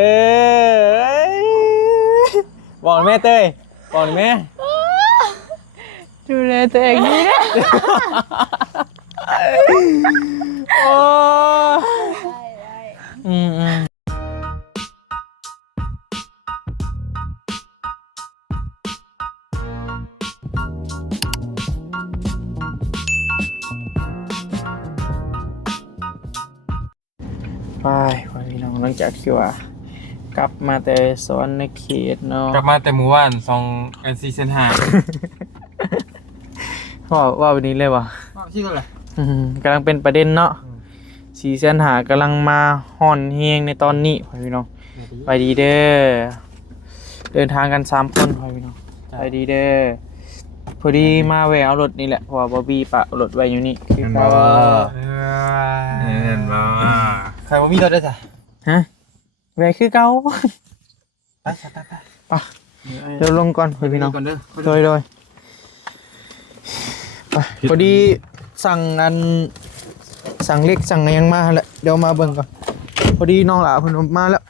เอ้ยบอกแม่เต้ยบอกแม่ดูแลตัวเองดีนะโอ้ได้อืมไปพี่น้องหลังจากที่ว่ากลับมาแต่สอนในเขตเนาะ กลับมาแต่หมู่บ้าน2 4 เซนหา ว่าวันนี้เลยวะ ชื่ออะไร กำลังเป็นประเด็นเนาะสีเส้นหากำลังมาห่อนเฮงในตอนนี้พี่น้องไปดีเด้อเดินทางกัน3 คนพี่น้องไปดีเด้อพอดีมาแวะเอารถนี่แหละเพราะว่าบอบบี้ปะรถไว้อยู่นี่คือเขา เห็นบ่ใครว่ามีรถได้จ้ะ ฮะแวะคือเก่า ไป ปะเดี๋ยวลงก่อนพี่น้อง ก่อนเด้อ โดยไปพอดีสั่งเล็กสั่งยังมาแล้วเดี๋ยวมาเบิ่งก่อนพอดีน้องหลาเพิ่นมาแล้ว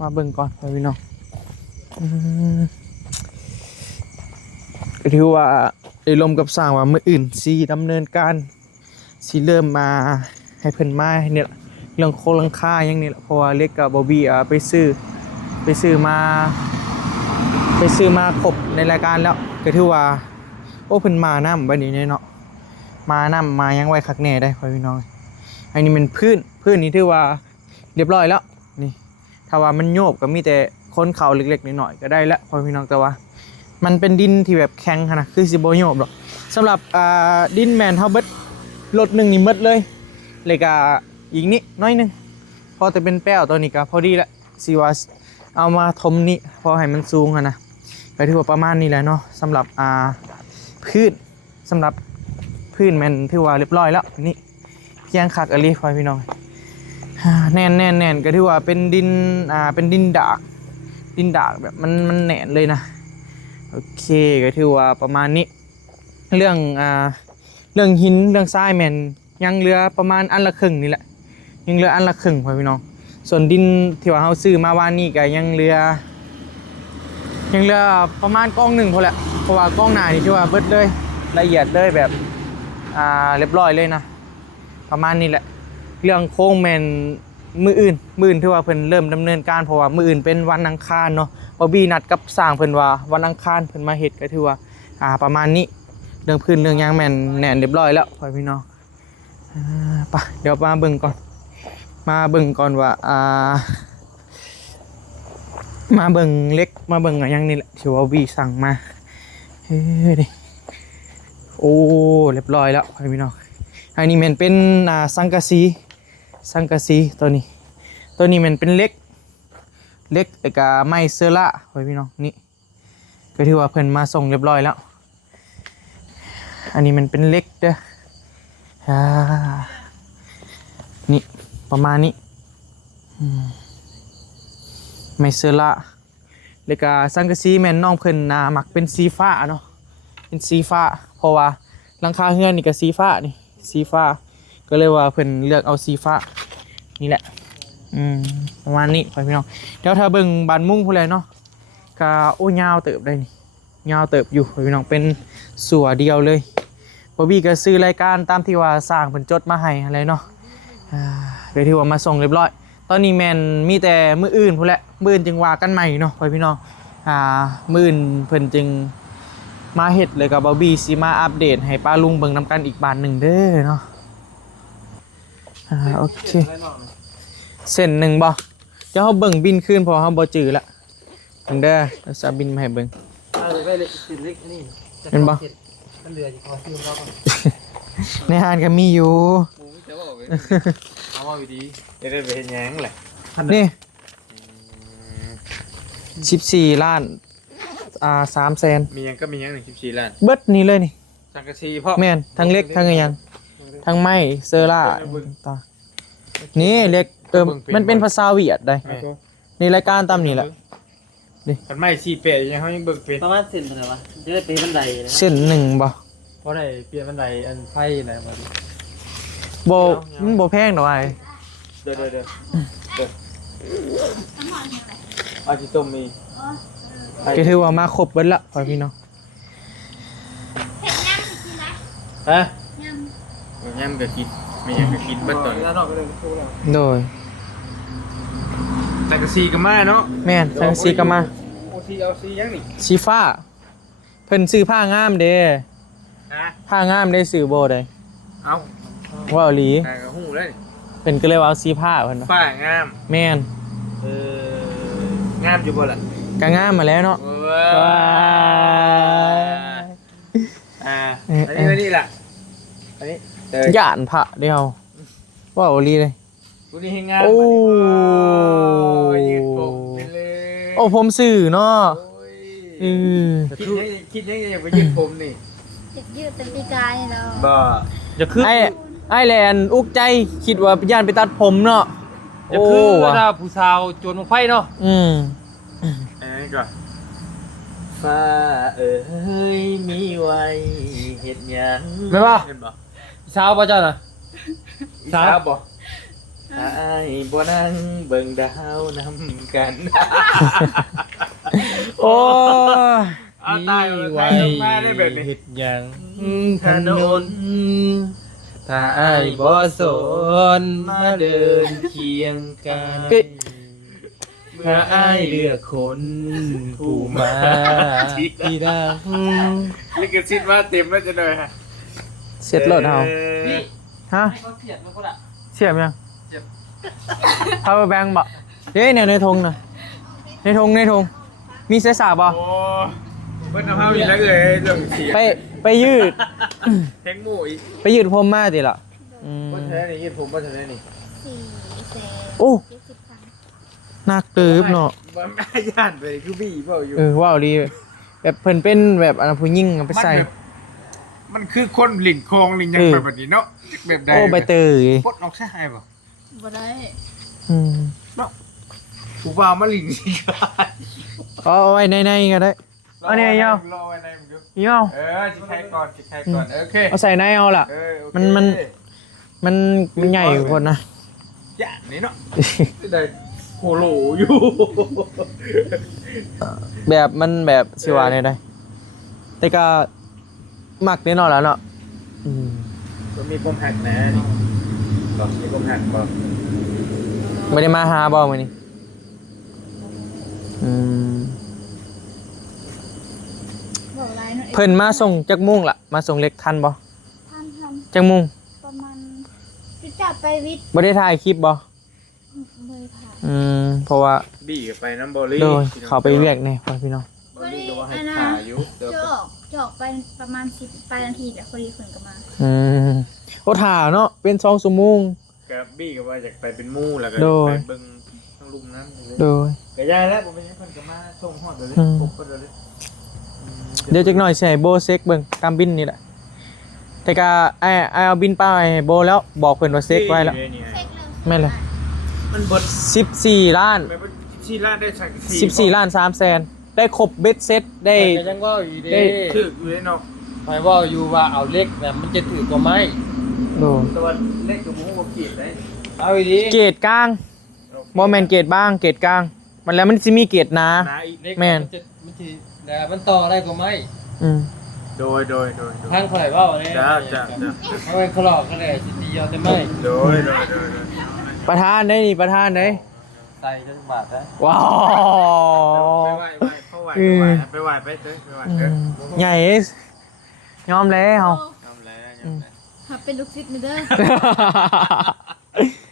มาเบิ่งก่อนพี่น้องก็ถือว่าได้ลมกับสร้างว่ามื้ออื่นสิดำเนินการสิเริ่มมาให้เพิ่นมาเนี่ยเรื่องโครงค่าอย่างนี้แหละเพราะว่าเล็กกับบอบบี้ไปซื้อมาครบในรายการแล้วก็ถือว่าโอ้เพิ่นมานํบัดนี้เนาะมานํมายังไว้คักแน่ได้พี่น้องอันนี้เป็นพื้นนี่ถือว่าเรียบร้อยแล้วนี่ถ้าว่ามันโยบก็มีแต่คนเขาเล็กๆน้อยๆก็ได้แล้วพี่น้องแต่ว่ามันเป็นดินที่แบบแข็งนะคือสิบ่โยบหรอกสำหรับดินแมนเฮาเบิดรถนึงนี่หมดเลยเลยก็อีกนิดน้อยนึงพอแต่เป็นแป้วตัวนี้ก็พอดีละสิว่าเอามาถมนี่พอให้มันสูงนะก็ถือว่าประมาณนี้แหละเนาะสำหรับพื้นสำหรับพื้นมันถือว่าเรียบร้อยแล้วนี่เพียงคักอลีพี่น้องแน่นก็ถือว่าเป็นดินเป็นดินดากแบบมันแน่นเลยนะโอเคก็ถือว่าประมาณนี้เรื่องหินเรื่องทรายแมนยังเหลือประมาณอันละครึ่งนี่แหละยังเหลืออันละครึ่งพี่น้องส่วนดินที่ว่าเราซื้อมาวานนี้ก็ยังเหลือประมาณกองหนึ่งพอแหละเพราะว่ากองหน้านี่ที่ว่าเบิดเลยละเอียดเลยแบบเรียบร้อยเลยนะประมาณนี้แหละเรื่องโค้งแมนมืออื่นที่ว่าเพิ่นเริ่มดำเนินการเพราะว่ามืออื่นเป็นวันอังคารเนาะบอบบี้นัดกับสร้างเพิ่นว่าวันอังคารเพิ่นมาเฮ็ดก็ถือว่าประมาณนี้เรื่องพื้นเรื่องยางแมนแน่นเรียบร้อยแล้วพี่น้องไปเดี๋ยวมาเบิ่งก่อนว่ามาเบิ่งเล็กมาเบิ่งอะไรยังนี่แหละที่ว่าวีสั่งมาเฮ้ยดิโอ้เรียบร้อยแล้วพี่น้องอันนี้มันเป็นสังกะสีตัวนี้มันเป็นเล็กไอ้กะไม้เซอร่าพี่น้องนี่ก็ถือว่าเพิ่นมาส่งเรียบร้อยแล้วอันนี้มันเป็นเล็กเด้อนี่ประมาณนี้ไมเซอร่าแล้วก็สังกะสีแม่นน้องเพิ่นหมักเป็นสีฟ้าเนาะเป็นสีฟ้าเพราะว่าหลังคาเฮือนนี่ก็สีฟ้านี่สีฟ้าก็เลยว่าเพิ่นเลือกเอาสีฟ้านี่แหละประมาณนี้พี่น้องเดี๋ยวถ้าเบิ่งบานมุ้งพุ่นแหละเนาะก็โอ้ยาวเติบได้นี่ยาวเติบอยู่พี่น้องเป็นสัวเดียวเลยบอบบี้ก็ซื้อรายการตามที่ว่าสร้างเพิ่นจดมาให้อะไรเนาะเดี๋ยวที่ว่ามาส่งเรียบร้อยตอนนี้แมนมีแต่มื้ออื่นพุ่นแหละมื้ออื่นจึงว่ากันใหม่เนาะพี่น้องมื้ออื่นเพิ่นจึงมาเฮ็ดเลยกับบอบบี้สิมาอัปเดตให้ป้าลุงเบิ่งนำกันอีกบานหนึ่งเด้อเนาะโอเคเส้นหนึ่งบ่เดี๋ยวเฮาเบิ่งบินคืนเพอเฮาบ่จื้อละเบิ่งเด้อเราจะบินมาให้เบิ่งเป็นบ่มันเหลืออยู่พอซื้อเราก่อนในห้างก็มีอยู่เอาว่าอยู่ดีจะได้ไปเห็นแย้งแหละนี่14 ล้าน3 แสนมียังก็มียัง14 ล้านเบิดนี่เลยนี่สังกะสีพ่อแม่นทั้งเล็กทั้งยังทั้งไม้เซอร่าต่อนี่เล็กมันเป็นภาษาเวียดได้นี่รายการตามนี่แหละนี่คันไม้4 เปะยังเฮายังเบิ่งเป็นประมาณเส้นเท่าไหร่วะจะได้เป็นบันไดนะเส้นหนึ่งบ่เพราะได้เปลี่ยนบันไดอันไฟนะมาบ่มันบ่แพงดอกไอ้เดี๋ยว เอาที่ต้มมี ก็ถือว่ามาครบเบิดละพ่อพี่น้อง ฮะย่ำก็กินไม่ยังก็กินบัดตอนนี้ โดย แต่ก็ซีก็มาเนาะ แม่นสังสีก็มา โอซีเอาซียังนี่ สีฟ้าเพิ่นซื้อผ้างามเด้ ฮะ ผ้างามได้ซื้อบ่ได้ เอา ว่าอีหลี แต่ก็หู้เลย เพิ่นก็เลยว่าเอาสีผ้าเพิ่นว่า ฝ้างาม แม่น งามอยู่บ่ล่ะ ก็งามมาแล้วเนาะ ว้าอันนี้ล่ะอันนี้ ย่านพระเดียวว่าอีหลีเลย กูนี่ให้งาม โอ้ ยืดผมไปเลย โอ้ผมสื่อเนาะเออ คิดยังไงไปยืดผมนี่ ยืดเป็นปีกายแล้ว บ่ จะคือไอ้แลนอุกใจคิดว่าย่านไปตัดผมเนาะ จะคือเวลาผู้สาวโจรลงไฟเนาะ อืม อันนี้ก่อนฟ้าเอ้ยมีไว้เฮ็ดหยัง ไม่ว่า เห็นบ่ สาวป่ะเจ้าน่ะ สาวบ่อ้ายบ่นั่งเบิ่งดาวนำกัน โอ้ เอาตายไว้มาได้แบบนี้ เฮ็ดหยัง ถนน ถ้าอ้ายบ่สนมาเดินเคียงกัน เอ๊ะ เมื่ออ้ายเลือกคนผู้มาที่ดัง ลิขสิทธิ์มาเต็มแล้วจะหน่อยฮะ เสร็จรถเฮาฮะ ให้เขาเสียดมันก็ละ เสียบยัง power bank บ่เด้เนี่ยในธงน่ะในธงมีเสสาบ่ โอ้เพิ่นเอาเฮาอีกแล้วเอ้ยเรื่องเสียง ไปยืด เพลงหมู่อีก ไปยืดผมมาติล่ะอืม บ่ทันได้นี่ยืดผมบ่ทันได้นี่ โอ้นักเติบเนาะ บ่แม่ย่านไปคือบี้เปล่าอยู่ ว้าวดีแบบเพิ่นเป็นแบบอันผู้หญิงเอาไปใส่ มันคือคนหลิงคองหลิงยังแบบนี้เนาะแบบใด โอ้ใบเตย ปลดออกซะให้บ่ บ่ได้ อืม ผู้บ่าวมาหลิงสิครับ เอาไว้ในก็ได้เอาเนี่ยยาว รอไว้ในมึงดู ยาว สิใครก่อนโอเค เอาใส่ในเอาล่ะ โอเค มันใหญ่กว่าคนนะ ย่านนี่เนาะได้โคโหลอยู่ แบบมันแบบสิว่าได้ได้แต่ก็มักแน่นอนแล้วเนาะอืม มันมีปมหักนะนี่ก็มีปมหักบ่ ไม่ได้มาหาบ่มื้อนี้อืม บอกอะไรเนาะ เพิ่นมาส่งจักมุ่งล่ะมาส่งเล็กทันบ่ ท่าน จักมุ่ง ประมาณจะจับไปวิทย์ บ่ได้ถ่ายคลิปบ่ เลยค่ะ เพราะว่า บี้กับไปน้ำบอลลี่ โดยเขาไปเรียกแน่พ่อพี่น้อง บอลลี่ก็ว่าให้ถ่ายอยู่เดี๋ยว จะออกไปประมาณ10 นาทีแต่พอดีคนก็มา โอ้ถ่าเนาะเป็น2ชั่วโมง กับบี้ก็ว่าอยากไปเป็นมู่แล้วก็ โดย ไปเบิ่งทั้งลุมนั้น โดย ก็ยายแล้วผมเป็นยังเพิ่นก็มาส่งฮอดเลยปุ๊บก็เลย เดี๋ยวจักหน่อยสิให้โบเซ็กเบิ่งกำบินนี่แหละแต่ก็ไอ้เอาบินป้าให้โบแล้วบอกเพิ่นว่าเซ็กไว้แล้ว เช็คเลย แม่นเลย มันบด 14ล้าน ไปที่ร้านได้สัก 14ล้าน3แสนได้ครบเบ็ดเซ็ตได้ แต่ยังว่าอยู่ ได้ ดี ถึกอยู่เลยเนาะ หมายว่าอยู่ว่าเอาเล็กน่ะมันจะถือกว่าไม้ โดย ตัวเล็กกับหมูบ่เกลียดได้ เอาอีดี เกรดกลางบ่แม่นเกรดบ้างเกรดกลาง มันแล้วมันสิมีเกรดหนา นาอีก เล็ก แม่น มันจะแต่มันต่อได้กว่าไม้ อืม โดย ทางข่อยว่าเนี่ย จ้า ทำไมเขาหลอกกันเลยสิตีเอาแต่ไม้ โดย ประธานได้นี่ประธานได้ ใส่จังบาทนะ ว้าว ไปไหว้เข้าไหว้ไปไหว้ไปเถอะไปไหว้ อื เถอะ มใหญ่ยอมแล้ว ยอมแล้ว ถ้าเป็นลูกศิษย์นี่เด้อ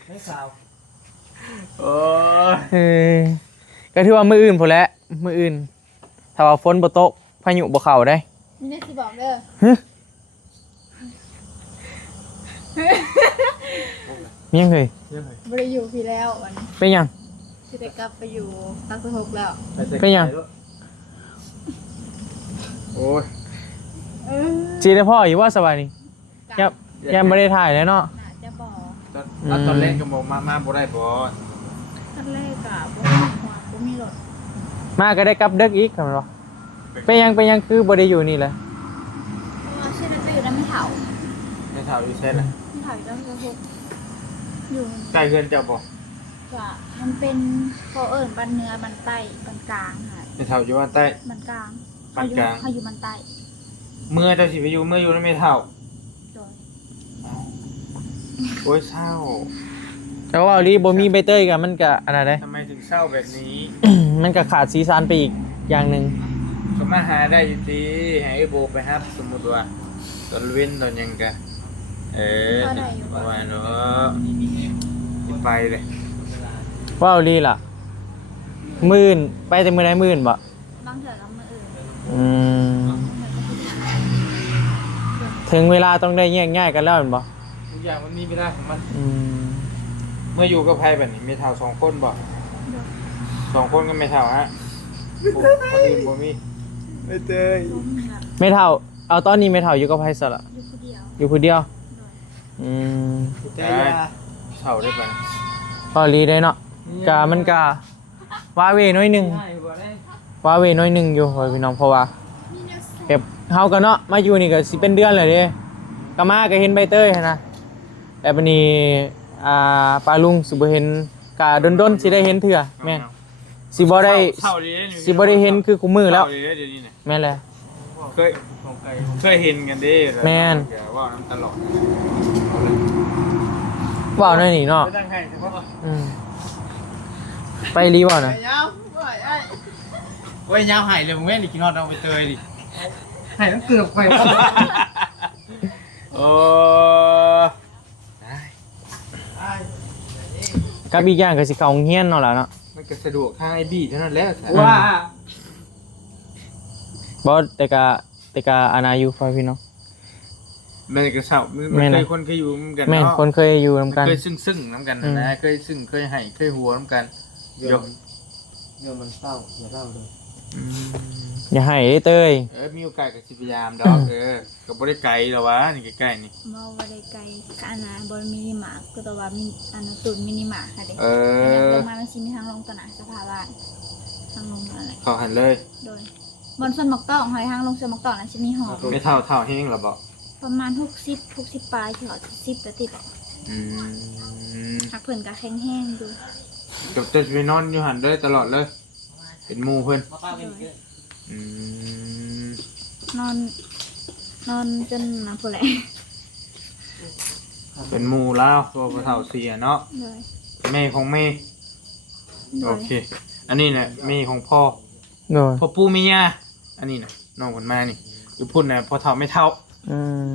ไม่สาว โอ้ย เออก็ถือว่ามืออื่นพอแหล้วมืออื่น ถ้าว่าฝนบ่ตกพายุบ่เข้าได้ นี่แม่สิบอกเด้อ ฮะมียังเคย บ่ได้อยู่พี่แล้ววันนี้ เป็นยัง สิได้กลับไปอยู่ตักสะหกแล้ว เป็นยัง โอ้ย จีได้พ่ออยู่ว่าสบายนี่ยังไม่ได้ถ่ายแล้วเนาะ น่าจะบอก ตอนเล่นก็บอกมาบ่ได้บ่ ขั้นแรกอะบ่มีหัวบ่มีรถ มาก็ได้กลับเด็กอีกทำไมวะเป็นยังคือบ่ได้อยู่นี่แหละ เพราะว่าชื่อนั้นไปอยู่นั้นไม่เฒ่า ในเท่าอยู่เช่นน่ะ ไม่เฒ่าอยู่ตักสะหกอยู่ ใกล้เฮือนเจ้าบ่ ว่ามันเป็นพอเอิญบันเหนือบันใต้บันกลางค่ะ ไม่เท่าอยู่บ้านใต้ บันกลาง บันกลาง เขาอยู่บันใต้ เมื่อเจ้าสิไปอยู่เมื่ออยู่นั่นไม่เท่า โดย โอ้ยเศร้า แต่ว่าอีหลีบ่มีใบเตยก็มันก็อันนั้นเด้ ทำไมถึงเศร้าแบบนี้ มันก็ขาดสีสันไปอีกอย่างหนึง ก็มาหาได้อยู่ดีให้ไอ้โบไปครับ สมมุติว่าตอนเว้นตอนหยังกะประมาณเนาะสิไปเลย ว่าอีหลีล่ะมื่นไปแต่มื้อใดมื่นบ่ บางเถื่อกับมืออื่น อืมถึงเวลาต้องได้แยกย้ายกันแล้วแม่นบ่ ทุกอย่างมันมีเวลาของมัน อืม เมื่ออยู่กับใครแบบนี้ไม่เท่าสองคนบ่สองคนก็ไม่เท่าฮะโอ้คนอื่นบ่มีไม่เตย ล้มแบบ ไม่เท่าเอาตอนนี้ไม่เท่าอยู่กับไผซะละ อยู่คนเดียว อยู่ผู้เดียว โดย อืม ได้เท่าได้ปะ พอลีได้เนาะกะมันกะว้าเวน้อยหนึงว้าเวน้อยหนึงอยู่โอ้ยพี่น้องเพราะว่าแบบเฮากันเนาะมาอยู่นี่ก็สิเป็นเดือนแล้วเด้ก็มาก็เห็นใบเตยหั้นนะแต่บัดนี้ป้าลุงสิบ่เห็นกะดนๆสิได้เห็นเทื่อแม่นสิบ่ได้ เท่าดีนี่ สิบ่ได้เห็นคือคุมือแล้ว เท่าดีเดี๋ยวนี้เนี่ย แม่นแหละ เคยเห็นกันดิ แม่น อย่าว่าน้ำตลอด ว้าวหน่อยนี่เนาะ ไม่ตั้งให้เฉพาะ อืมไปรีบ่นะ โอ้ยยาวหายเลยมึงแม่นี่กินฮอดเอาไปเตยดิหายต้องเกือบไป โอ้ กับอีกอย่างก็สิเข้าโรงเรียนเนาะล่ะเนาะ มันก็สะดวกทางไอ้บี้เท่านั้นแหละ ว่า บ่แต่กะอานาอยู่พ่อพี่น้อง มันก็เศร้ามันเคยคนเคยอยู่เหมือนกัน แม่น เนาะ คนเคยอยู่นํกัน เคยซึ่งน้ำกันนะเคยซึ่งเคยให้เคยหัวน้ำกันยก เรื่องมันเศร้าอย่าเล่าเลย อย่าให้เด้เต้ย มีโอกาสกับสิพยายามดอกกับบริไกลหรอวะนี่ใกล้ๆนี่ มาวันใดไกลกอันนะบอลมินิมาร์ก็ตัวว่ามิอันนั้นตุนมินิมาร์ค่ะเด็ก เอ ล อง มามันชิมีทางลงตนาสภาบ้านทางลงอะไร เข้าหันเลย โดยบนส่วนหมอกต้องหอยทางลงส่วนหมอกต้องนั้นจะมีหอ ไม่เท่าแห้งหรอบอก ประมาณ60ปลายที่หอ10แต่ติดหรอก หักเพิ่นก็แข็งแห้งดู กับจะไปนอนอยู่หันเลยตลอดเลย เป็นหมูเพื่อนอืม นอนจนน้ำผู้แหล เป็นหมูแล้วตัวผู้เฒ่าเสียเนาะ เลย แม่ของแม่ โด โอย เค อันนี้เนี่ยแม่ของพ่อ โดย พ่อปู่แม่ย่าอันนี้นะน้องคนมานี่อยู่พุ่นนะพ่อเฒ่าไม่เท่า อืม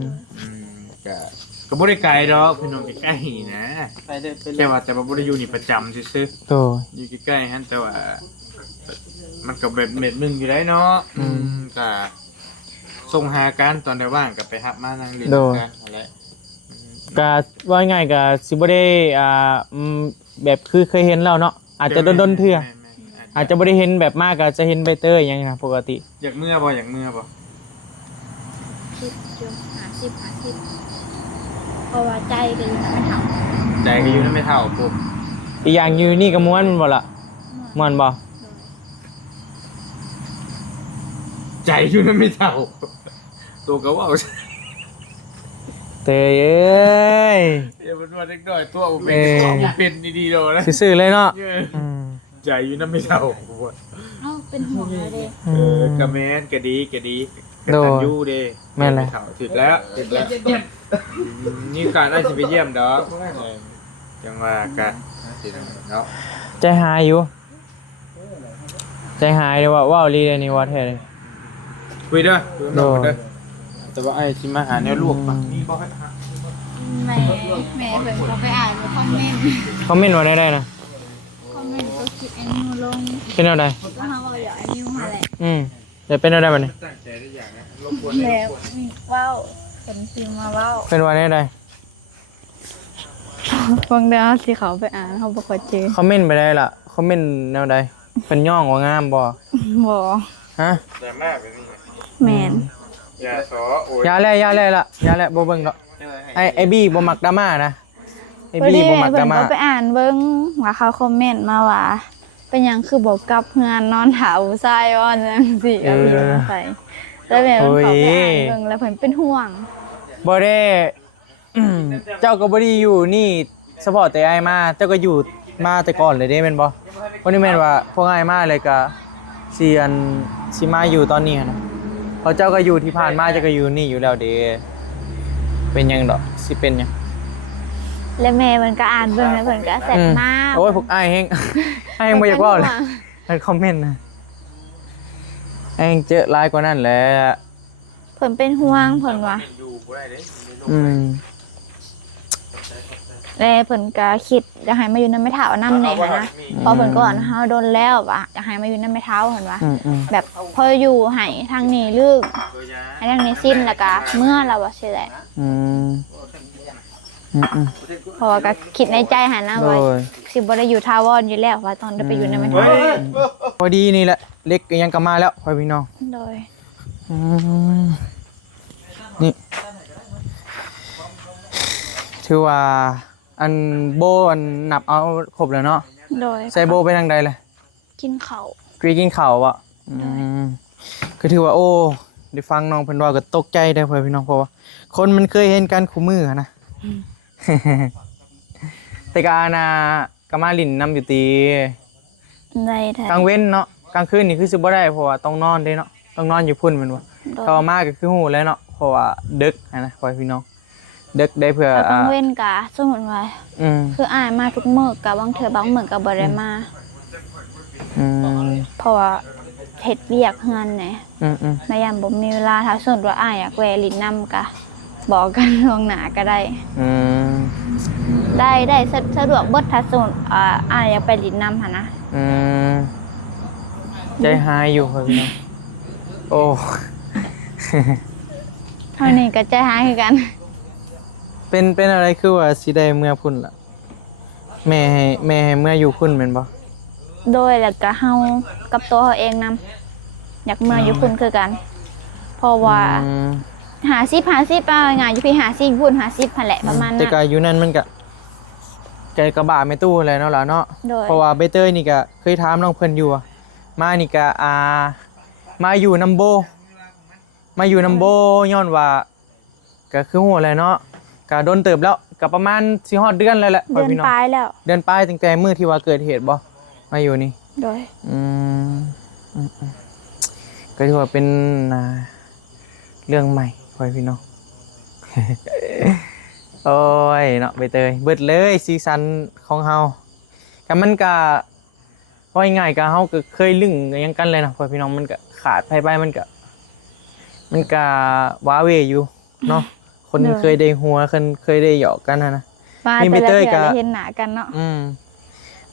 ก็บ่ได้ไกลดอกพี่น้องใกล้ๆนะ ไปเลยไปเลย แค่ว่าแต่ว่าบ่ได้อยู่นี่ประจำซื่อ โดย ๆอยู่ใกล้ๆฮะแต่ว่า มันก็แบบเม็ดหนึงอยู่ได้เนาะก็ส่งหากันตอนได้ว่างก็ไปรับมานั่งเล่นกันนั่นแหละ ก็ว่าง่ายก็สิบ่ได้แบบคือเคยเห็นแล้วเนาะอาจจะดนๆเทื่ออาจจะบ่ได้เห็นแบบมากก็จะเห็นใบเตยอย่างนี้นะปกติ อยากเมื่อบ่อยากเมื่อบ่ คิดจุ50เพราะว่าใจก็อยู่ไม่ทำ ใจก็อยู่นั่นไม่เท่าปุ๊บ อีกอย่างอยู่นี่ก็ม่วนแมันบ่ล่ะม่วนบ่ ใจอยู่นั่นไม่เท่าตัวก็ว่า เตยเอ้ย เดี๋ยวมันว่าเล็กน้อยตัวบ่เป็นดีๆโดนะ ซื่อๆเลยเนาะอืม ใจอยู่นั่นไม่เท่า เอ้าเป็นห่วงเลยเด้ กะแม่นกะดีกะตันยูเด้เท่าถึกแล้วนี่การได้สิไปเยี่ยมดอกจังว่ากะเนาะ ใจหายอยู่ใจหายเลยว่าว้าวลีเลยนี่ว่าแท้เลย คุยเด้อคุยเด้อแต่ว่าไอ้สิมาหาแนวลวกปะนี่บ่ให้หา แม่เพิ่นเขาไปอ่านในคอมเมนต์ คอมเมนต์ว่าได้นะ คอมเมนต์ก็คลิปไอ้นิวลง เป็นแนวใด ก็เขาบอกอย่าไอ้นิวมาแหละ เดี๋ยวเป็นแนวใดบัดนี้ ตั้งใจได้อย่างนะรบกวน แล้วว้าวเป็นพิมพ์มาว้าว เป็นว่าได้ใด ฟังเด้อสิเขาไปอ่านเขาบ่ค่อยเจอ คอมเมนต์ไปได้ล่ะคอมเมนต์แนวใดเป็นย่องว่างามบ่ บ่ ฮะ แต่มากแบบนี้ แม่น อย่าสอโอ้ย ยาแล่ล่ะยาแล่บ่เบิ่งดอกไอ้บี้บ่มักดราม่านะไอ้ พอ บี้ ดี บ่มักด เพิ่ ราน ม่า ก็ไปอ่านเบิ่งว่าเขาคอมเมนต์มาว่า เป็นหยังคือบ่กลับเฮือนนอนถาผู้ชายว่าจังซี่ก็มีมาใส่แล้วแม่เพิ่นเขาไปอ่านเบิ่งแล้วเพิ่นเป็นห่วง บ่ได้เจ้าก็บ่ได้อยู่นี่เฉพาะแต่ไอ้มาเจ้าก็อยู่ มาแต่ก่อนเลยเด้แม่นบ่บ่ได้แม่นว่าพวกอ้ายมาเลยก็สิอันสิมาอยู่ตอนนี้หันนะเพราะเจ้าก็อยู่ที่ผ่านมาเจ้าก็อยู่นี่อยู่แล้วเด้เป็นหยังดอกสิเป็นหยัง และแม่มันก็อ่านเบิ่งแล้วเพิ่นก็แซ่บมาก โอ้ยพวกอ้ายแฮง อ้ายแฮงบ่อยากเว้าเลยในคอมเมนต์นะอ้ายแฮงเจอหลายกว่านั้นแหละ เพิ่นเป็นห่วงเพิ่นว่า อยู่บ่ได้เด้ อืม แล้วเพิ่นก็คิดอยากให้มาอยู่นำแม่เฒ่านำแหน่นะเพราะเพิ่นก็อ่อนเฮาโดนแล้วว่าอยากให้มาอยู่นำแม่เฒ่าเพิ่นว่า อืม แบบพออยู่ให้ทางนี้ลึก ตัวยา ให้ทางนี้สิ้นแล้วก็เมื่อเราว่าสิแหละ อืม เพราะว่าก็คิดในใจหันนะ โด ว่าย สิบ่ได้อยู่ทาวรอยู่แล้วว่าต้องได้ไปอยู่นำแม่เฒ่า พอดีนี่แหละเล็กก็ยังกลับมาแล้วพ่อพี่น้อง โดย อืมนี่ถือว่าอันโบอันนับเอาครบแล้วเนาะ โดย ใส่โบไปทางใดเลย กินข้าว กรีกินข่าวอ่ะก็ถือว่าโอ้ได้ฟังน้องเพิ่นว่าก็ตกใจได้เพื่อนพี่น้องเพราะว่าคนมันเคยเห็นกันคู่มือนะ แต่กานะก็มาลิ้นนํอยู่ตี ได้แท้ กลางเว้นเนาะกลางคืนนี่คือสิบ่ได้เพราะว่าต้องนอนเด้เนาะต้องนอนอยู่พุ่นแม่นบ่ โดย ต่อมาก็คือฮู้แล้วเนาะเพราะว่าดึกนะพ่อพี่น้องดึกได้เพื่อ แล้วต้องเว้นกะสมมุติว่า อืม คืออ้ายมาทุกมื้อกะบางเทื่อบางมื้อก็บ่ได้มา อืม เพราะว่าเฮ็ดเวียกเฮือนแหน่ อืม แม่ยามบ่มีเวลาถ้าสมมุติว่าอ้ายอยากแวะลิ้นนำกะบอกกันล่วงหน้าก็ได้ อืม ได้สะดวกเบิดถ้าสมมุติอ้ายอยากไปลิ้นนำหั่นนะ อืมใจหายอยู่พ่อพี่น้องโอ้ เท่านี้ก็ใจหายคือกัน เป็นอะไรคือว่าสิได้เมื่อพุ่นล่ะแม่ให้เมื่ออยู่พุ่นแม่นบ่ โดยแล้วก็เฮากับตัวเฮาเองนำอยากเมื่ออยู่พุ่นคือกัน เพราะว่า อืม 50เอาง่ายๆอยู่พี่50พุ่น50หั่นแหละประมาณ แต่ นั้น ก็อยู่นั่นมันก็ใจกระบะไม่ตู้อะไรเนาะล่ะเนาะ โดย เพราะว่าใบเตยนี่ก็เคยถามน้องเพิ่นอยู่อะมานี่ก็มาอยู่นำโบย้อนว่าก็คือโหแหละเนาะก็โดนเติบแล้วก็ประมาณสิฮอดเดือนแล้วแหละ เดือน พี่น้อง ปลายแล้ว เดือนปลายตั้งแต่มื้อที่ว่าเกิดเหตุบ่มาอยู่นี่ โดย อืมก็ถือว่าเป็นเรื่องใหม่พ่อพี่น้อง โอ้ยเนาะใบเตยเบิดเลยซีซันของเฮาก็มันก็ว่าง่ายๆก็เฮาก็เคยลึงยังกันเลยเนาะพ่อพี่น้องมันก็ขาดไปมันก็ว้าเหวอยู่เนาะคนเคยได้หัวคนเคยได้หยอกกันนะ มา นี่ แต่ละ ใบเตย เทื่อ ก็ ได้เห็นหน้ากันเนาะ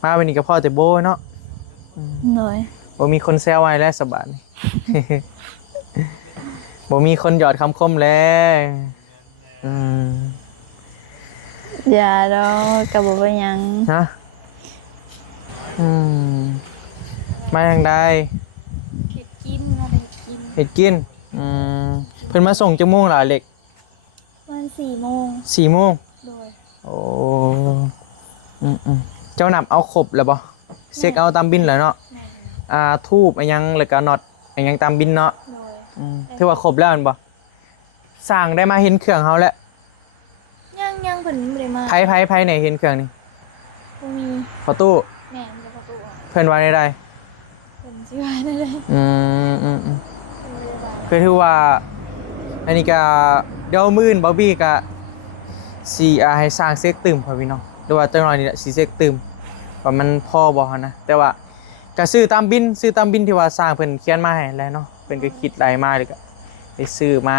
มาวันนี้ก็พ่อแต่โบเนาะ โดย บ่มีคนแซวไว้แล้วสบายนี่ บ่มีคนหยอดคำคมแล้วอืม อย่าดอกก็บ่เป็นหยัง ฮะมาทางใด เห็ดกินอะไรกิน เฮ็ดกินเพิ่นมาส่งจักโมงล่ะเล็ก วัน4 โมง 4 โมง โดย โอ้เจ้านับเอาครบแล้วบ่เช็คเอาตามบินแล้วเนาะ แม่ ทูบอันยังแล้วก็น็อตอันยังตามบินเนาะ โดย ถือว่าครบแล้วแม่นบ่สร้างได้มาเห็นเครื่องเฮาแล้ว ยังเพิ่นบ่ได้มา ไผไหนเห็นเครื่องนี่ บ่มี พอตู้ แม่บ่ได้ประตูอะ เพิ่นว่าได้ เพิ่นสิว่าได้เลย คือถือว่าอันนี้ก็เดี๋ยวมื้อนบ่บี้ก็สิให้สร้างเซ็กตึมพ่อพี่น้องหรือว่าจังหน่อยนี่แหละสิเซ็กตึมว่ามันพอบ่หั่นนะแต่ว่าก็ซื้อตามบินที่ว่าสร้างเพิ่นเขียนมาให้แล้วเนาะเพิ่นก็คิดรายมาเลยก็ไปซื้อมา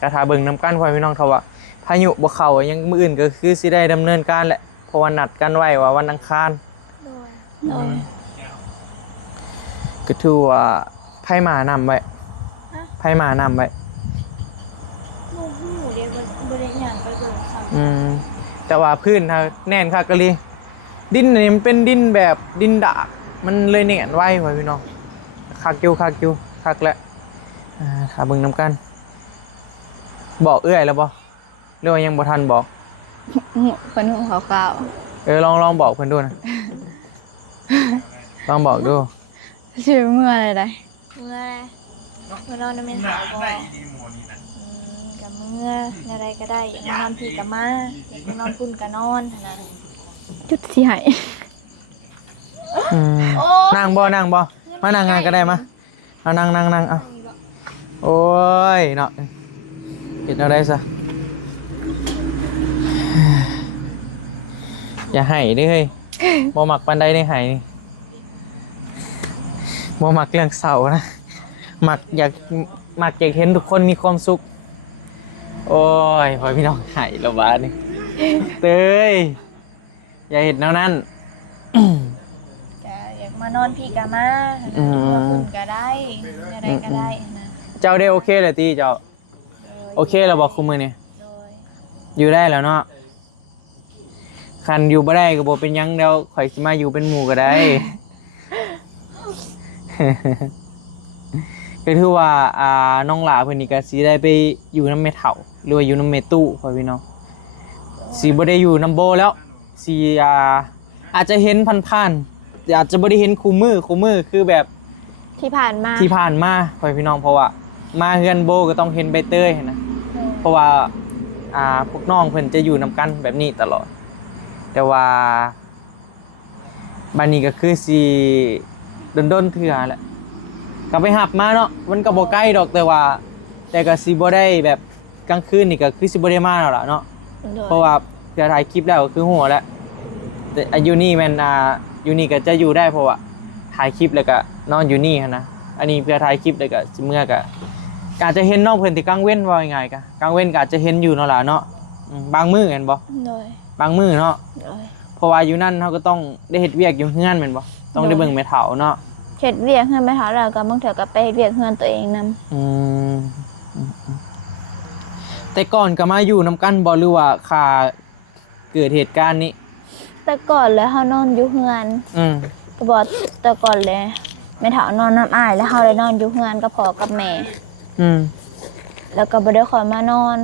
ก็ถ้าเบิ่งนํกันพ่อพี่น้องเท่าว่าพายุบ่เข้ายังมื้ออื่นก็คือสิได้ดำเนินการแหละเพราะว่านัดกันไว้ว่าวันอังคาร โดย โดย ก็ถือว่าไผมานำไว้ไผมานำไว้ บ่ฮู้เด้บ่ได้หยังไปเบิ่งซ้ํ แต่ว่าพื้นถ้าแน่นคักกะลีดินอันนี้มันเป็นดินแบบดินดากมันเลยแน่นไว้พ่อพี่น้องคักอยู่คักแล้วถ้าเบิ่งนํกันบอกเอื้อยแล้วบ่หรือว่ายังบ่ทันบอก เพิ่นหูขาว ลองบอกเพิ่นดูนะ ลองบอกดู ๆชื่อเมื่ออะไรได้ เมื่อนอนแม่สาวบ่กับเมื่ออะไรก็ได้อยากมานอนพี่ก็มาอยากมานอนพุ่นก็นอนหั่นน่ะ จุดสิให้ นั่งบ่มานั่งงานก็ได้มาเอานั่งเอาโอ้ยเนาะเห็นเอาได้ซะอย่าให้เด้อเฮ้ยบ่มักปานใดได้ให้นี่บ่มักเรื่องเศร้านะมักอยากเห็นทุกคนมีความสุขโอ้ยพอพี่น้องให้แล้วบาดนี่เต้ยอย่าเห็นแนวนั้น ก็อยากมานอนพี่ก็มาคุณก็ได้อะไรก็ได้นะ เจ้าได้โอเคเลยตีเจ้าโอเคแล้วบอกคุมือนี่ โดย อยู่ได้แล้วเนาะคันอยู่บ่ได้ก็บ่เป็นหยังเดี๋ยวข่อยสิมาอยู่เป็นหมู่ก็ได้ ก็ถือว่าน้องหลาเพิ่นนี่ก็สิได้ไปอยู่นำแม่เฒ่าหรือว่าอยู่นำแม่ตู้พ่อพี่น้องสิบ่ได้อยู่นำโบแล้วสิอาจจะเห็นผ่านๆแต่อาจจะบ่ได้เห็นคู่มือคือแบบ ที่ผ่านมา พ่อพี่น้องเพราะว่ามาเฮือนโบก็ต้องเห็นใบเตยนะเพราะว่าพวกน้องเพิ่นจะอยู่นำกันแบบนี้ตลอดแต่ว่าบัดนี้ก็คือสิดนๆเทื่อแหละก็ไปหับมาเนาะมันก็บ่ใกล้ดอกแต่ก็สิบ่ได้แบบกลางคืนนี่ก็คือสิบ่ได้มาแล้วล่ะเนาะเพราะว่าเพื่อถ่ายคลิปแล้วก็คือหัวแล้วแต่อยู่นี่แม่นอยู่นี่ก็จะอยู่ได้เพราะว่าถ่ายคลิปแล้วก็นอนอยู่นี่หั้นนะอันนี้เพื่อถ่ายคลิปแล้วก็สิเมื่อก็อาจจะเห็นน้องเพิ่นที่กลางเว้นว่าง่ายๆก็กลางเว้นก็อาจจะเห็นอยู่เนาะล่ะเนาะบางมื้อเห็นบ่ โดย บางมื้อเนาะ โดย เพราะว่าอยู่นั่นเฮาก็ต้องได้เฮ็ดเวียกอยู่เฮือนแม่นบ่ต้องได้เบิ่งแม่เฒ่าเนาะ เฮ็ดเวียกเฮือนไปหาแล้วก็บางเทื่อก็ไปเฮ็ดเวียกเฮือนตัวเองนำ แต่ก่อนก็มาอยู่นำกันบ่หรือว่าค่าเกิดเหตุการณ์นี้ แต่ก่อนแล้วเฮานอนอยู่เฮือน ก็บอกแต่ก่อนเลยแม่เฒ่านอนน้ำอ้ายแล้วเฮาได้นอนอยู่เฮือนกับพ่อกับแม่ อืม แล้วก็บ่ได้ขอมานอน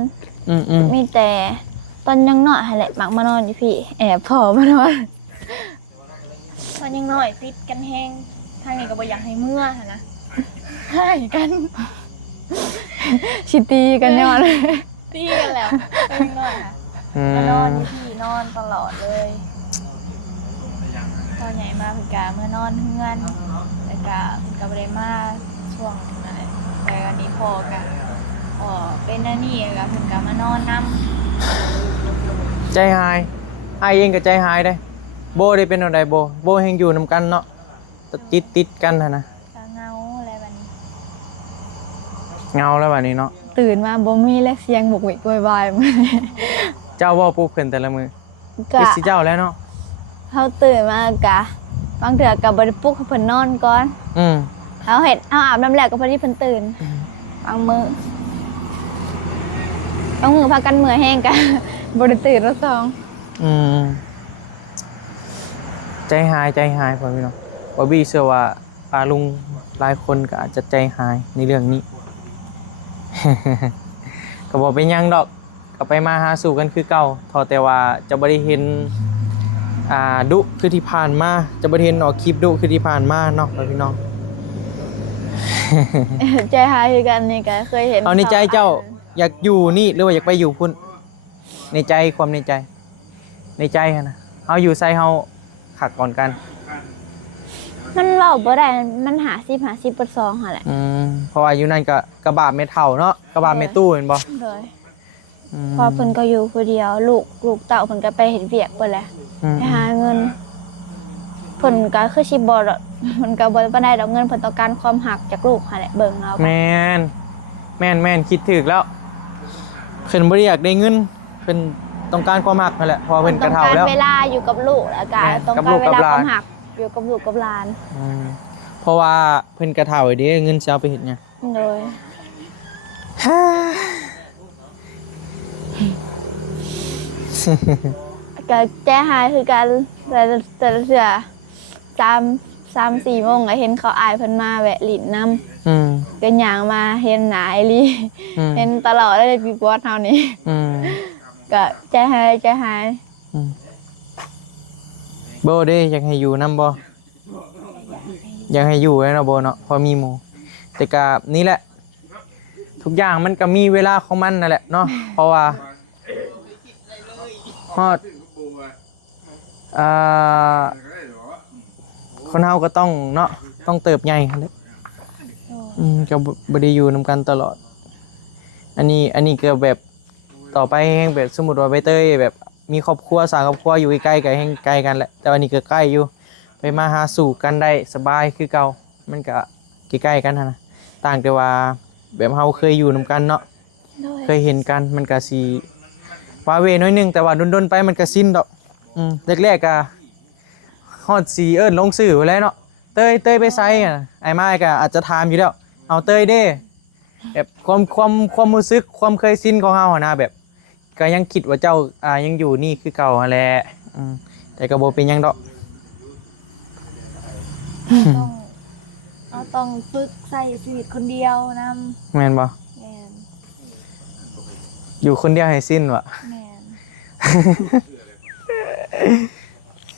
อืม มีแต่ตอนยังน้อยหั่นแหละมักมานอนอยู่พี่แอบพ่อมานอนตอนยังน้อยติดกันแฮงทางนี้ก็บ่อยากให้เมื่อหั่นนะให้กันสิตีกันย้อนตีกันแล้วตอนยังน้อยค่ะ มานอนอยู่ที่นอนตลอดเลยตอนใหญ่มาเพิ่นกะเมื่อนอนเฮือนแต่กะเพิ่นกะบ่ได้มาช่วงนั้นแหละแต่อันนี้พอกะเป็นอันนี้กะเพิ่นกะมานอนนำ ใจหายอ้ายเองก็ใจหายได้โบได้เป็นอะไรโบแฮงอยู่นำกันเนาะติดกันนะ กะเงาอะไรบัดนี้ เงาแล้วบัดนี้เนาะ ตื่นมาบ่มีและเสียงบกเวกโวยวายมื้อนี้ เจ้าเว้าปลุกเพิ่นแต่ละมื้อก ะ คือสิเจ้าแล้วเนาะ เฮาตื่นมากะบางเทื่อก็บ่ได้ปลุกให้เพิ่นนอนก่อน อืม เฮาอาบน้ำแล้วก็พอดีเพิ่นตื่นบางมื้อพากันเมื่อยแห้งกัน บ่ได้ตื่นแล้วสอง อืมใจหายพ่อพี่น้องบ่บี้เชื่อว่าป้าลุงหลายคนก็อาจจะใจหายในเรื่องนี้ ก็บ่เป็นหยังดอกก็ไปมาหาสู่กันคือเก่าพอแต่ว่าจะบ่ได้เห็นดุคือที่ผ่านมาจะบ่ได้เห็นออกคลิปดุคือที่ผ่านมาเนาะพี่น้อง ใจหายคือกันนี่ก็เคยเห็น เอาในใจเจ้าอยากอยู่นี่หรือว่าอยากไปอยู่พุ่นในใจความในใจฮะนะเอาอยู่ใส่เฮาขักก่อนกัน มันเว้าบ่ได้มัน50เปอร์2หั่นแหละ เพราะว่าอยู่นั่นก็กระบะเมเฒ่าเนาะกระบะเมตู้เห็นบ่ เลยพอเพิ่นก็อยู่ผู้เดียวลูกเต้าเพิ่นก็ไปเฮ็ดเวียกเพิ่นแหละไปหาเงินเพิ่นก็คือสิบ่ดอกมันก็บ่ปานใดดอกเงินเพิ่นต้องการความรักจากลูกหั่นแหละเบิ่งเอา แม่นคิดถูกแล้วเพิ่นบ่ได้อยากได้เงินเพิ่นต้องการความรักนั่นแหละเพราะเพิ่นกระเฒ่าแล้ว ต้องการเวลาอยู่กับลูกแล้วก็ แม่น ต้อง กับ กา ลู ร ก เว กับ ลา หลาน ความรักอยู่กับลูกกับหลาน เพราะว่าเพิ่นกระเฒ่าไอ้เด้เงินสิเอาไปเฮ็ดหยัง โดยก็แจ้หายคือกันแต่ละเทื่อ3-4 โมงก็เห็นเขาอายเพิ่นมาแวะลิ้นนำก็ย่างมาเห็นหน้าไอลีเห็นตลอดเลยพี่บอสเฮานี่ก็ใจหาย โบเด้อยากให้อยู่นำบ่อยากให้อยู่เนาะโบเนาะพอมีหมู่แต่ก็นี่แหละทุกอย่างมันก็มีเวลาของมันนั่นแหละเนาะเพราะว่าฮอด คนเฮาก็ต้องเนาะต้องเติบใหญ่หั่นแหละก็บ่ได้อยู่นำกันตลอดอันนี้ก็แบบต่อไปแห่งแบบสมมุติว่าใบเตยแบบมีครอบครัวสร้างครอบครัวอยู่ใกล้ๆกันแห่งไกลกันแหละแต่วันนี้ก็ใกล้อยู่ไปมาหาสู่กันได้สบายคือเก่ามันก็ใกล้ๆกันหั่นนะต่างแต่ว่าแบบเฮาเคยอยู่นำกันเนาะ โดย เคยเห็นกันมันก็สิว้าเวน้อยหนึงแต่ว่าดนๆไปมันก็สิ้นดอกแรกๆก็ฮอดสีเอิ้นลงสื่อไว้แล้วเนาะเต้ยไปไสอ่ะไอ้ไม้ก็อาจจะถามอยู่แล้วเอาเต้ยเด้แบบความรู้สึกความเคยชินของเฮาอะนะแบบก็ยังคิดว่าเจ้ายังอยู่นี่คือเก่าหั่นแหละแต่ก็บ่เป็นหยังดอก เราต้องฝึกใส่ชีวิตคนเดียวนำ แม่นบ่ แม่น อยู่คนเดียวให้สิ้นวะ แม่น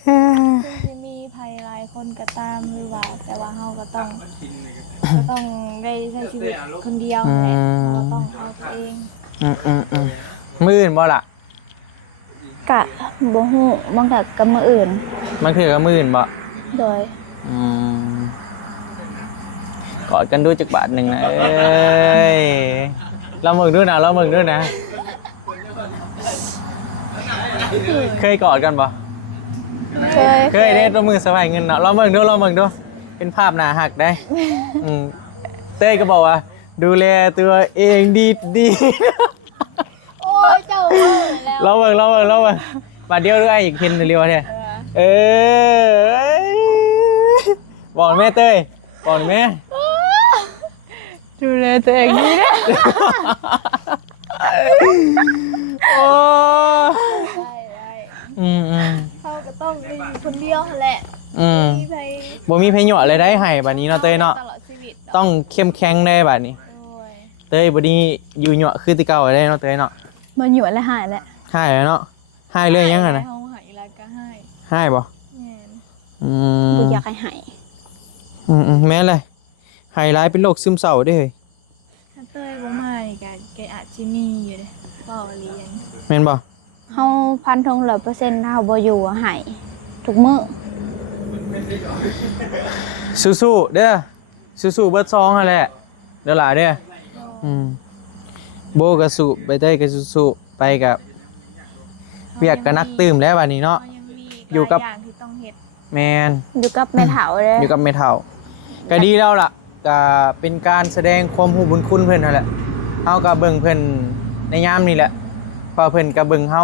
ถึงจะมีภัยหลายคนก็ตามหรือว่าแต่ว่าเฮาก็ต้องได้ใช้ชีวิตคนเดียวแหละเราก็ต้องเอาตัวเอง มื้ออื่นบ่ล่ะ กะบ่ฮู้บางกะกับมื้ออื่น มันคือกับมื้ออื่นบ่ โดย กอดกันด้วยจักบาทหนึ่งนะเอ้ยเราเมึงด้วยนะเคยกอดกันปะ เคย เด้ตัวมือสบายเงินเนาะเราเมึงด้วยเป็นภาพหนาหักได้เต้ยก็บอกว่าดูแลตัวเองดี โอ้ยเจ้าเอ้ยแล้ว เราเบิ่งบาดเดียวด้วยอีกเห็นเร็วๆเนี่ยบอกแม่เต้ยบอกแม่ ดูแลตัวเองดีนะ โอ้ ได้ อืม เขาก็ต้องได้อยู่คนเดียวนั่นแหละมีภัย บ่มีเพยเหยาะอะไรได้ให้บัดนี้เนาะเต้ยเนาะ ตลอดชีวิตเนาะ ต้องเข้มแข็งได้บัดนี้ โอ้ย เต้ยบัดนี้อยู่เหยาะคือแติเก่าได้เนาะเต้ยเนาะ มันอยู่และหายแหละ หายแล้วเนาะหายเลยยังไงนะ เฮาหายแล้วก็ให้ หายบ่ แม่น บ่อยากให้หาย แม่นเลยหายร้ายเป็นโรคซึมเศร้าเด้เฮ้ย ถ้าเต้ยบ่มานี่ก็แกอาจสิมีอยู่เด้เว้าเรียน แม่นบ่ เฮาพันธง100%ถ้าเฮาบ่อยู่อะหายทุกมื้อ สู้ๆเด้อสู้ๆเบิดซองนั่นแหละเด้อหล่ะเด้อโบก็สู้ใบเต้ยก็สู้ๆไปกับเวียกก็นักตื่มแล้วบัดนี้เนาะ เฮายังมี อยู่กับ หลาอย่างที่ต้องเฮ็ด แม่น อยู่กับแม่เฒ่าเด้ อยู่กับแม่เฒ่าก็ดีแล้วล่ะก็เป็นการแสดงความรู้บุญคุณเพิ่นนั่นแหละเฮาก็เบิ่งเพิ่นในยามนี้แหละเพราะเพิ่นก็เบิ่งเฮา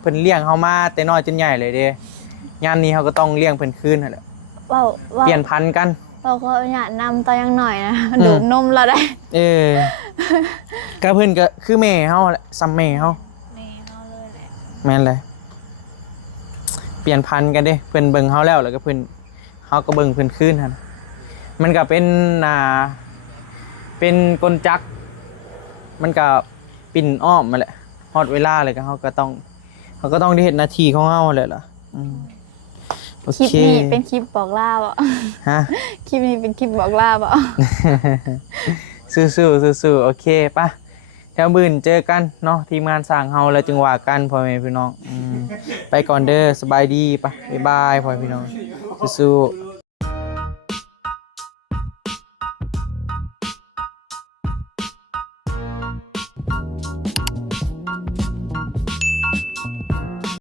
เพิ่นเลี้ยงเฮามาแต่น้อยจนใหญ่เลยเด้ยามนี้เฮาก็ต้องเลี้ยงเพิ่นคืนนั่นแหละ เว้า เปลี่ยนพันธุ์กัน ก็อยากนำตอนยังหน่อยนะดูดนมเราได้ ก็เพิ่นก็คือแม่เฮาแหละซ้ำแม่เฮา แม่เฮาเลยแหละ แม่นเลยเปลี่ยนพันธุ์กันเด้เพิ่นเบิ่งเฮาแล้วก็เพิ่นเฮาก็เบิ่งเพิ่นคืนหั่นมันก็เป็นเป็นกลจักรมันก็ปิ่นอ้อมมาแหละฮอดเวลาเลยก็เฮาก็ต้องได้เฮ็ดหน้าที่ของเฮาแหละล่ะโอ คลิป เค นี้เป็นคลิปบอกลาบ่ ฮะ คลิปนี้เป็นคลิปบอกลาบ่ สู้ๆโอเคป่ะแถวบื่นเจอกันเนาะทีมงานสร้างเฮาแล้วจึงว่ากันพ่อแม่พี่น้องไปก่อนเด้อสบายดีป่ะบ๊ายบายพ่อแม่พี่น้องสู้ๆ